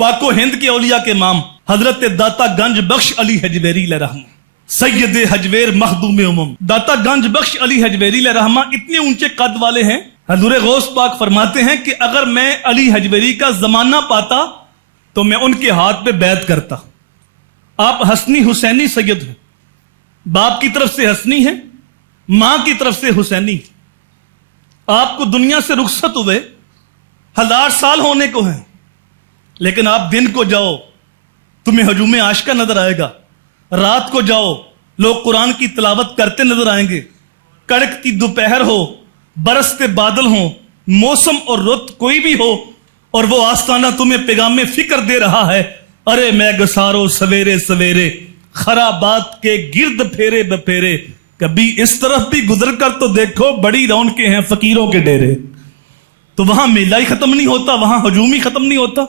पाको हिंद के औलिया के इमाम हजरत दाता गंज बख्श अली हजवेरी रहमा, सैयद हजवेर मखदूम उमम दाता गंज बख्श अली हजवेरी रहमा इतने ऊंचे कद वाले हैं। हजूर गौस पाक फरमाते हैं कि अगर मैं अली हजवेरी का जमाना पाता तो मैं उनके हाथ पे बैत करता। आप हसनी हुसैनी सैयद हैं, बाप की तरफ से हसनी है, मां की तरफ से हुसैनी। आपको दुनिया से रुखसत हुए 1000 साल होने को हैं, लेकिन आप दिन को जाओ तुम्हें हजूम आशिका नजर आएगा, रात को जाओ लोग कुरान की तिलावत करते नजर आएंगे। कड़कती दोपहर हो, बरसते बादल हो, मौसम और रुत कोई भी हो, और वो आस्ताना तुम्हें पैगाम फिक्र दे रहा है, अरे मैं गसारो सवेरे सवेरे खराबात के गिर्द फेरे बफेरे, कभी इस तरफ भी गुजर कर तो देखो बड़ी रौनकें हैं फकीरों के डेरे। तो वहां मेला ही खत्म नहीं होता, वहां हजूम ही खत्म नहीं होता।